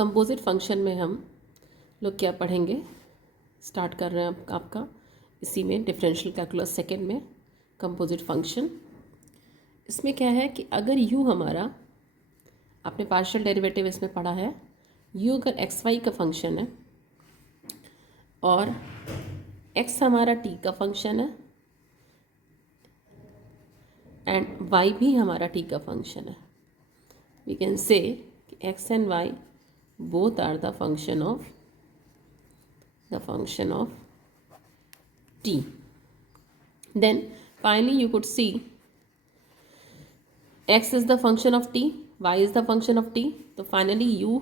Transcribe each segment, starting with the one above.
Composite function में हम लोग क्या पढ़ेंगे, स्टार्ट कर रहे हैं आपका इसी में डिफरेंशियल कैलकुलस सेकेंड में कंपोजिट फंक्शन। इसमें क्या है कि अगर u हमारा, आपने पार्शियल डेरिवेटिव इसमें पढ़ा है, u अगर एक्स वाई का फंक्शन है और x हमारा t का फंक्शन है एंड y भी हमारा t का फंक्शन है, we can say x and y both are the function of t. Then finally you could see x is the function of t, y is the function of t, so finally u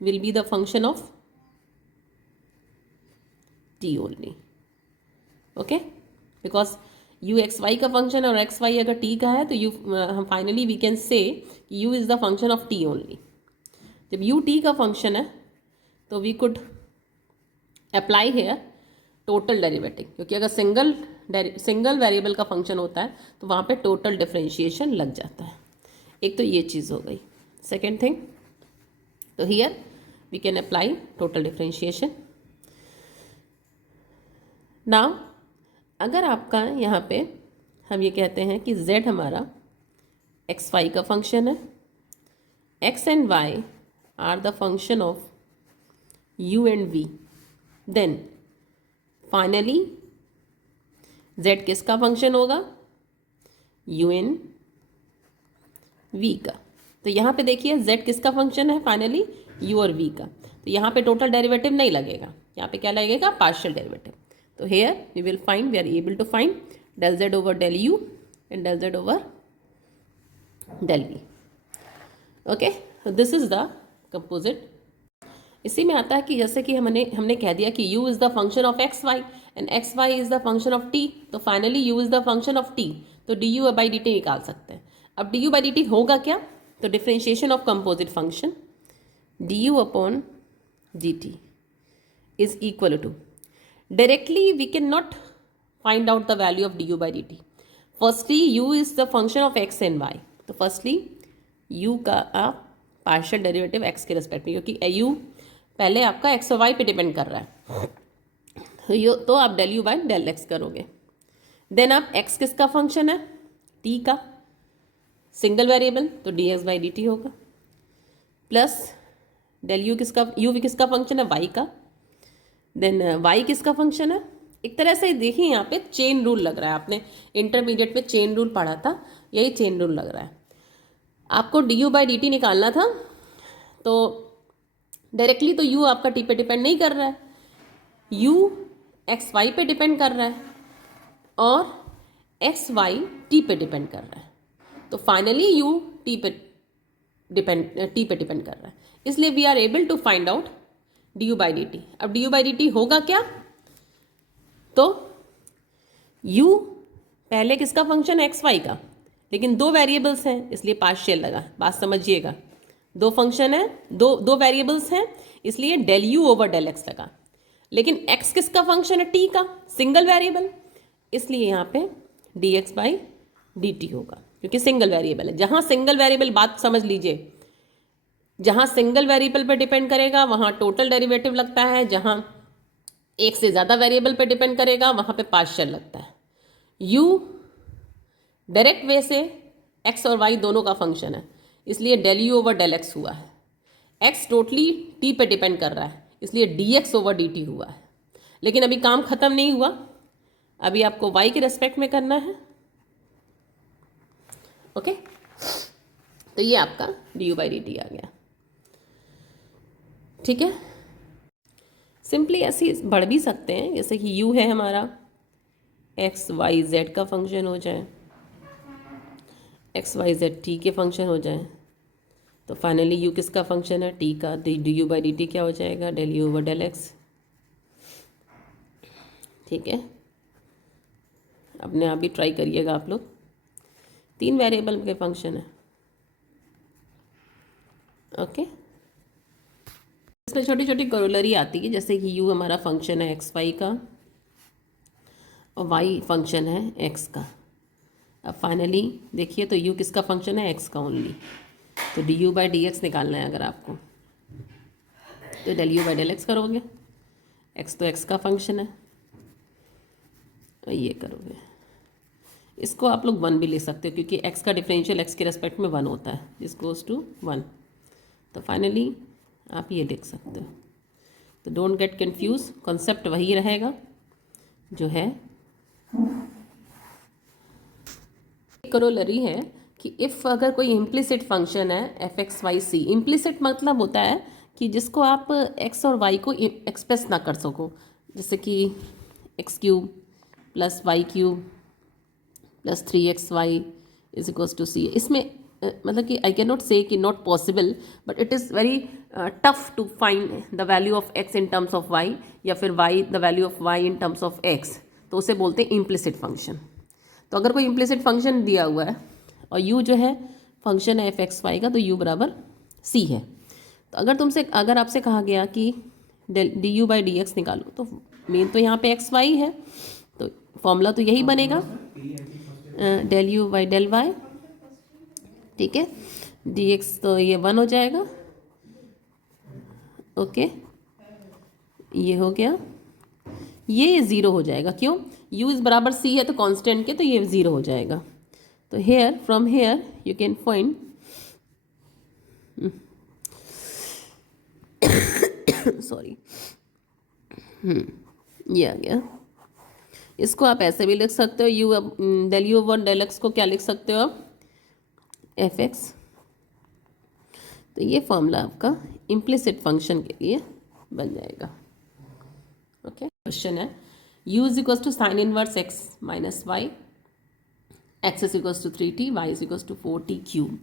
will be the function of t only. Okay, because u x y का function और x y अगर t का है तो u हम finally we can say u is the function of t only. जब u t का function है तो we could apply here total derivative, क्योंकि अगर सिंगल वेरिएबल का फंक्शन होता है तो वहाँ पे टोटल डिफरेंशिएशन लग जाता है। एक तो ये चीज़ हो गई। सेकेंड थिंग, तो here we can apply total differentiation. Now अगर आपका यहाँ पे हम ये कहते हैं कि z हमारा एक्स वाई का फंक्शन है, x and y are the function of u and v, then finally z किसका फंक्शन होगा, u एंड v का। तो यहाँ पे देखिए z किसका फंक्शन है फाइनली, u और v का। तो यहाँ पे टोटल डेरिवेटिव नहीं लगेगा, यहाँ पे क्या लगेगा, पार्शियल डेरिवेटिव। तो here we will find, we are able to find del z over del u and del z over del v. Okay, so this is the composite. इसी में आता है कि जैसे कि हमने कह दिया कि u is the function of x y and x y is the function of t, तो finally u is the function of t, तो du by dt निकाल सकते हैं। अब du by dt होगा क्या, तो differentiation of composite function du upon dt is equal to, directly we cannot find out the value of du by dt. Firstly u is the function of x and y, तो firstly u का आप partial derivative x के respect में, क्योंकि u पहले आपका x और y पे डिपेंड कर रहा है, तो आप del u by del x करोगे। देन आप x किसका फंक्शन है, t का, सिंगल वेरिएबल, तो dx बाई dt होगा, प्लस del u किसका फंक्शन है, y का, देन y किसका फंक्शन है। एक तरह से देखिए यहाँ पे चेन रूल लग रहा है, आपने इंटरमीडिएट में चेन रूल पढ़ा था, यही चेन रूल लग रहा है। आपको du बाई dt निकालना था, तो डायरेक्टली तो u आपका t पे डिपेंड नहीं कर रहा है, u एक्स वाई पे डिपेंड कर रहा है और एक्स वाई t पे डिपेंड कर रहा है, तो फाइनली u t पे डिपेंड कर रहा है, इसलिए we are able to find out du by dt। अब du बाई dt होगा क्या, तो u पहले किसका फंक्शन है, एक्स वाई का, लेकिन दो वेरिएबल्स हैं इसलिए पार्शियल लगा, बात समझिएगा, दो फंक्शन है, दो वेरिएबल्स हैं इसलिए del u over del x लगा, लेकिन x किसका फंक्शन है, t का, सिंगल वेरिएबल, इसलिए यहाँ पे dx बाई dt होगा, क्योंकि सिंगल वेरिएबल है। जहाँ सिंगल वेरिएबल, बात समझ लीजिए, जहाँ सिंगल वेरिएबल पे डिपेंड करेगा वहाँ टोटल डेरिवेटिव लगता है, जहाँ एक से ज़्यादा वेरिएबल पे डिपेंड करेगा वहाँ पे पार्शियल लगता है। u डायरेक्ट वे से x और y दोनों का फंक्शन है, इसलिए del u over del x हुआ है। x टोटली t पे डिपेंड कर रहा है, इसलिए dx ओवर dt हुआ है। लेकिन अभी काम ख़त्म नहीं हुआ, अभी आपको y के रेस्पेक्ट में करना है। ओके, तो ये आपका du बाई dt आ गया, ठीक है। सिंपली ऐसे बढ़ भी सकते हैं, जैसे कि u है हमारा एक्स वाई जेड का फंक्शन हो जाए, एक्स वाई जेड टी के फंक्शन हो जाए, तो फाइनली u किसका फंक्शन है, t का, du बाई dt क्या हो जाएगा, del u over del x, ठीक है। अपने आप भी ट्राई करिएगा आप लोग, तीन वेरिएबल के फंक्शन है। ओके, इसमें छोटी छोटी कोरोलरी आती है, जैसे कि u हमारा फंक्शन है एक्स वाई का और y फंक्शन है x का। अब फाइनली देखिए, तो u किसका फंक्शन है, x का ओनली, तो du बाई dx निकालना है अगर आपको, तो del u by del x करोगे, एक्स तो एक्स का फंक्शन है, और ये करोगे। इसको आप लोग 1 भी ले सकते हो क्योंकि एक्स का डिफरेंशियल एक्स के रेस्पेक्ट में 1 होता है, दिस गोज टू 1। तो फाइनली आप ये लिख सकते हो। तो डोंट गेट कंफ्यूज, कॉन्सेप्ट वही रहेगा जो है। करोलरी है कि इफ़ अगर कोई इम्प्लिसिट फंक्शन है f x y c, implicit मतलब होता है कि जिसको आप एक्स और वाई को एक्सप्रेस ना कर सको, जैसे कि X cube plus Y cube plus 3xy is equals to C. इसमें मतलब कि आई कैन नॉट से कि not possible, but it is very tough to find the value of X in terms of Y, या फिर Y the value of Y in terms of X, तो उसे बोलते हैं इम्प्लिसिट फंक्शन। तो अगर कोई इम्प्लिसिट फंक्शन दिया हुआ है और u जो है फंक्शन है एफ एक्स वाई का, तो u बराबर c है। तो अगर आपसे कहा गया कि D u by d x निकालो, तो मेन तो यहाँ पे एक्स वाई है, तो फॉर्मूला तो यही बनेगा del u by del y, ठीक है। डी एक्स तो ये 1 हो जाएगा, ओके, ये हो गया, ये 0 हो जाएगा। क्यों? u इज बराबर c है तो कांस्टेंट के, तो ये 0 हो जाएगा। तो here from here you can find sorry, ये आ गया। इसको आप ऐसे भी लिख सकते हो, u del u over del x को क्या लिख सकते हो आप, एफ एक्स। तो ये फॉर्मूला आपका इम्प्लिसिट फंक्शन के लिए बन जाएगा। ओके, क्वेश्चन है u is equals to sine inverse x minus y, x is equals to 3t, y is equals to 4t cube.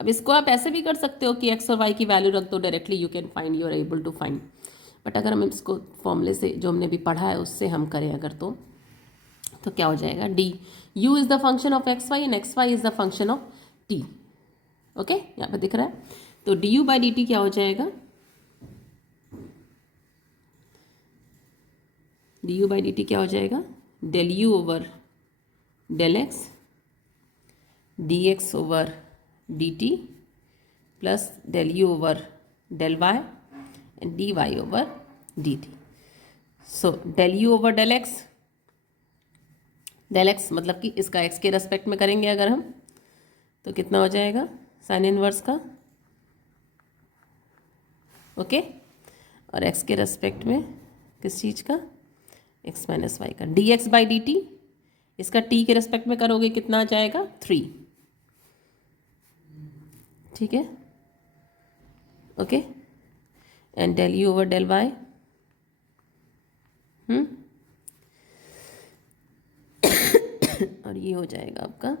अब इसको आप ऐसे भी कर सकते हो कि x और y की वैल्यू रख दो directly, you can find, you are able to find. But अगर हम इसको फॉर्मूले से जो हमने भी पढ़ा है उससे हम करें अगर, तो क्या हो जाएगा, d u is the function of x y and x y is the function of t. Okay, यहाँ पे दिख रहा है। तो d u by d t क्या हो जाएगा, d u by d t क्या हो जाएगा, del u over del x d x over d t plus del u over del y and d y over d t. So del u over del x मतलब कि इसका x के respect में करेंगे अगर हम, तो कितना हो जाएगा साइन इनवर्स का, ओके, और x के रेस्पेक्ट में किस चीज़ का, x माइनस वाई का, dx बाई डी टी, इसका t के रेस्पेक्ट में करोगे कितना आ जाएगा 3, ठीक है, okay, and del u over del y, और ये हो जाएगा आपका,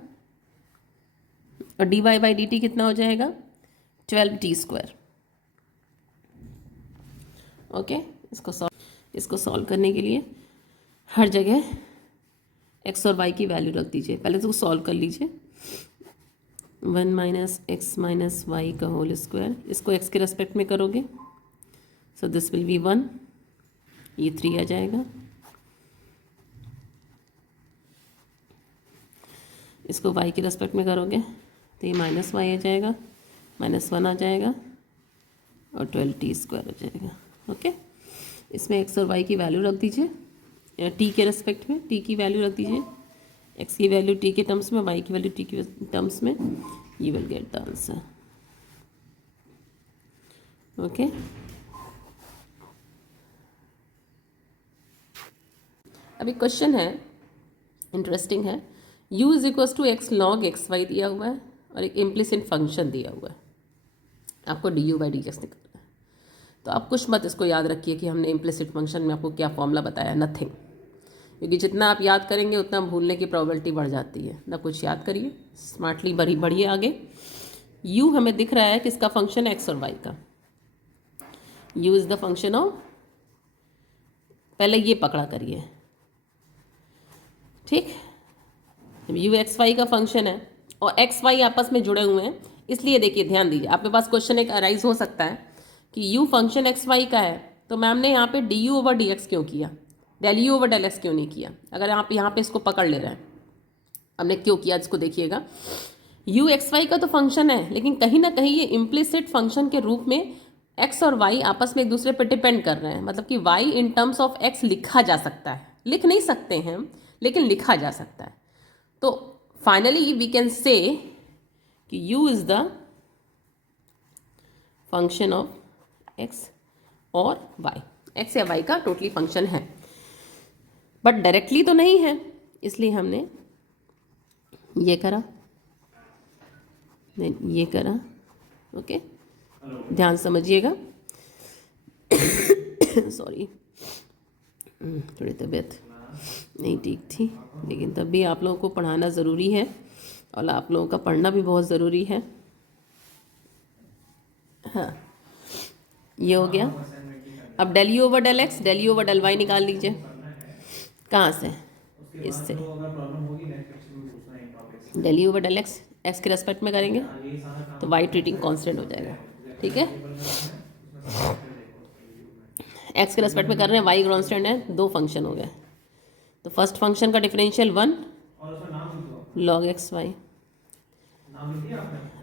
और d y by d t कितना हो जाएगा 12t स्क्वायर। ओके, इसको सॉल्व करने के लिए हर जगह x और y की वैल्यू रख दीजिए। पहले तो सॉल्व कर लीजिए, 1 माइनस एक्स माइनस वाई का होल स्क्वायर, इसको x के रेस्पेक्ट में करोगे, सो दिस विल बी 1, ये 3 आ जाएगा, इसको y के रेस्पेक्ट में करोगे तो ये माइनस वाई आ जाएगा, -1 आ जाएगा, और 12t स्क्वायर हो जाएगा। ओके, इसमें x और y की वैल्यू रख दीजिए, t के रेस्पेक्ट में t की वैल्यू रख दीजिए, x की वैल्यू t के टर्म्स में, y की वैल्यू t के टर्म्स में, you will get the answer. Okay, अभी क्वेश्चन है, इंटरेस्टिंग है, u is equals to x log x y दिया हुआ है और एक इम्प्लिसिट फंक्शन दिया हुआ है, आपको D u by d x निकालना है। तो आप कुछ मत इसको याद रखिए कि हमने इम्प्लिसिट फंक्शन में आपको क्या फॉर्मूला बताया, नथिंग, क्योंकि जितना आप याद करेंगे उतना भूलने की प्रोबेबिलिटी बढ़ जाती है। ना कुछ याद करिए, स्मार्टली बढ़िए आगे। u हमें दिख रहा है कि इसका फंक्शन है एक्स और वाई का, u is the function of, पहले ये पकड़ा करिए, ठीक, यू एक्स वाई का फंक्शन है और एक्स वाई आपस में जुड़े हुए हैं, इसलिए देखिए ध्यान दीजिए, आपके पास क्वेश्चन एक अराइज हो सकता है कि यू फंक्शन एक्स वाई का है, तो मैम ने यहाँ पे d u over d x क्यों किया, del u over del x क्यों नहीं किया। अगर आप यहाँ पे इसको पकड़ ले रहे हैं, हमने क्यों किया इसको देखिएगा, यू एक्स वाई का तो फंक्शन है, लेकिन कहीं ना कहीं ये इम्प्लिसिट फंक्शन के रूप में एक्स और वाई आपस में एक दूसरे पर डिपेंड कर रहे हैं, मतलब कि y in terms of x लिखा जा सकता है, लिख नहीं सकते हैं लेकिन लिखा जा सकता है। तो फाइनली वी कैन से कि u is the function of x और y, x या y का टोटली फंक्शन है, बट डायरेक्टली तो नहीं है, इसलिए हमने ये करा, ये करा। ओके, ध्यान समझिएगा। सॉरी, थोड़ी तबीयत नहीं ठीक थी, लेकिन तब भी आप लोगों को पढ़ाना ज़रूरी है और आप लोगों का पढ़ना भी बहुत ज़रूरी है। हाँ, ये हो गया। अब del u over del x, del u over del y निकाल लीजिए। कहाँ से? इससे। Del u over del x, x के रेस्पेक्ट में करेंगे तो वाई ट्रीटिंग कांस्टेंट हो जाएगा। ठीक है, एक्स के रेस्पेक्ट में कर रहे हैं, वाई कांस्टेंट है, दो फंक्शन हो गए। तो फर्स्ट फंक्शन का differential 1 log x y,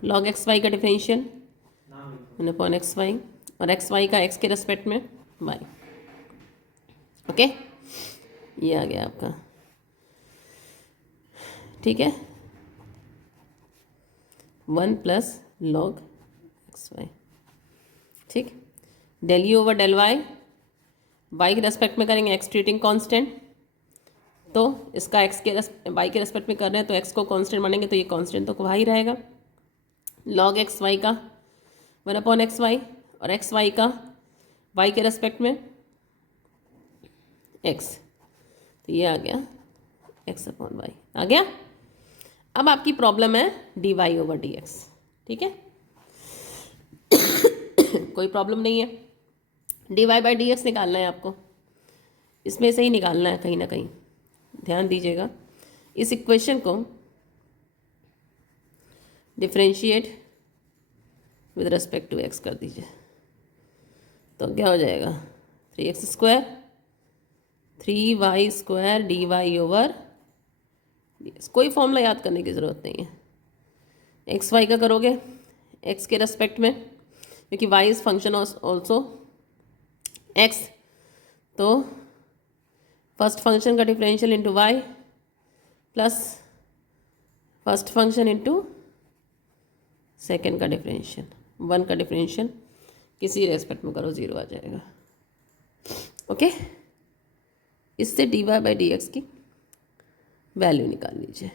log x y का डिफरेंशियल 1 एक्स वाई, और एक्स वाई का एक्स के रेस्पेक्ट में वाई। ओके, ये आ गया आपका। ठीक है, 1 प्लस लॉग एक्स वाई। ठीक, del u over del y, y के रेस्पेक्ट में करेंगे एक्स ट्रीटिंग कांस्टेंट, तो इसका एक्स के वाई के रेस्पेक्ट में कर रहे हैं तो एक्स को कांस्टेंट मानेंगे तो ये कांस्टेंट तो वही रहेगा। लॉग एक्स वाई का 1 एक्स वाई, और एक्स वाई का वाई के रेस्पेक्ट में एक्स, तो ये आ गया एक्स अपॉन वाई आ गया। अब आपकी प्रॉब्लम है d y over d x. ठीक है, कोई प्रॉब्लम नहीं है, d y by d x निकालना है आपको, इसमें से ही निकालना है कहीं ना कहीं। ध्यान दीजिएगा, इस इक्वेशन को differentiate with respect to x कर दीजिए, तो क्या हो जाएगा 3x square 3y square d y over d x. कोई फॉर्मूला याद करने की ज़रूरत नहीं है, एक्स वाई का करोगे एक्स के रेस्पेक्ट में, क्योंकि y is function also x, तो फर्स्ट फंक्शन का differential into y plus first function into second का डिफरेंशियल, 1 का डिफरेंशियल किसी रेस्पेक्ट में करो 0 आ जाएगा। ओके, इससे d y by d x की वैल्यू निकाल लीजिए,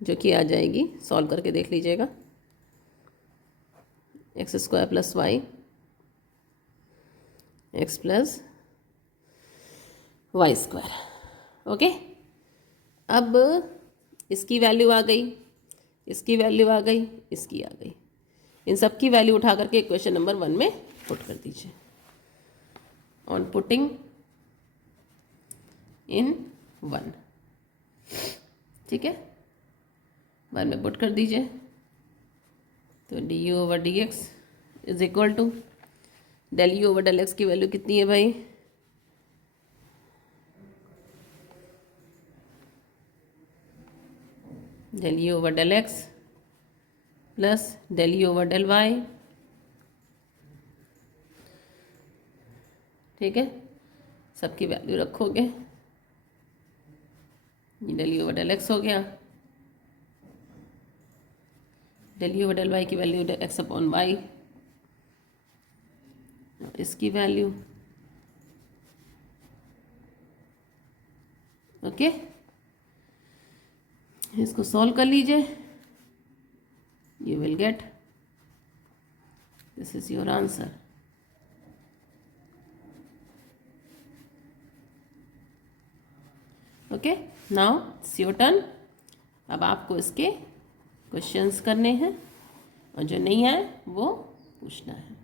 जो कि आ जाएगी, सॉल्व करके देख लीजिएगा, x square plus y x plus y square. Okay, अब इसकी वैल्यू आ गई, इसकी वैल्यू आ गई, इसकी आ गई, इन सब की वैल्यू उठा करके इक्वेशन नंबर 1 में पुट कर दीजिए। ऑन पुटिंग इन 1, ठीक है, 1 में पुट कर दीजिए, तो d u over d x is equal to del u over del x की वैल्यू कितनी है भाई, del u over del x plus del u over del y. ठीक है, सबकी वैल्यू रखोगे, del u over del x हो गया, del u over del y की वैल्यू एक्स अपॉन वाई, इसकी वैल्यू। ओके, इसको सॉल्व कर लीजिए, you will get this is your answer. Okay, now it's your turn. अब आपको इसके क्वेश्चंस करने हैं और जो नहीं आए वो पूछना है।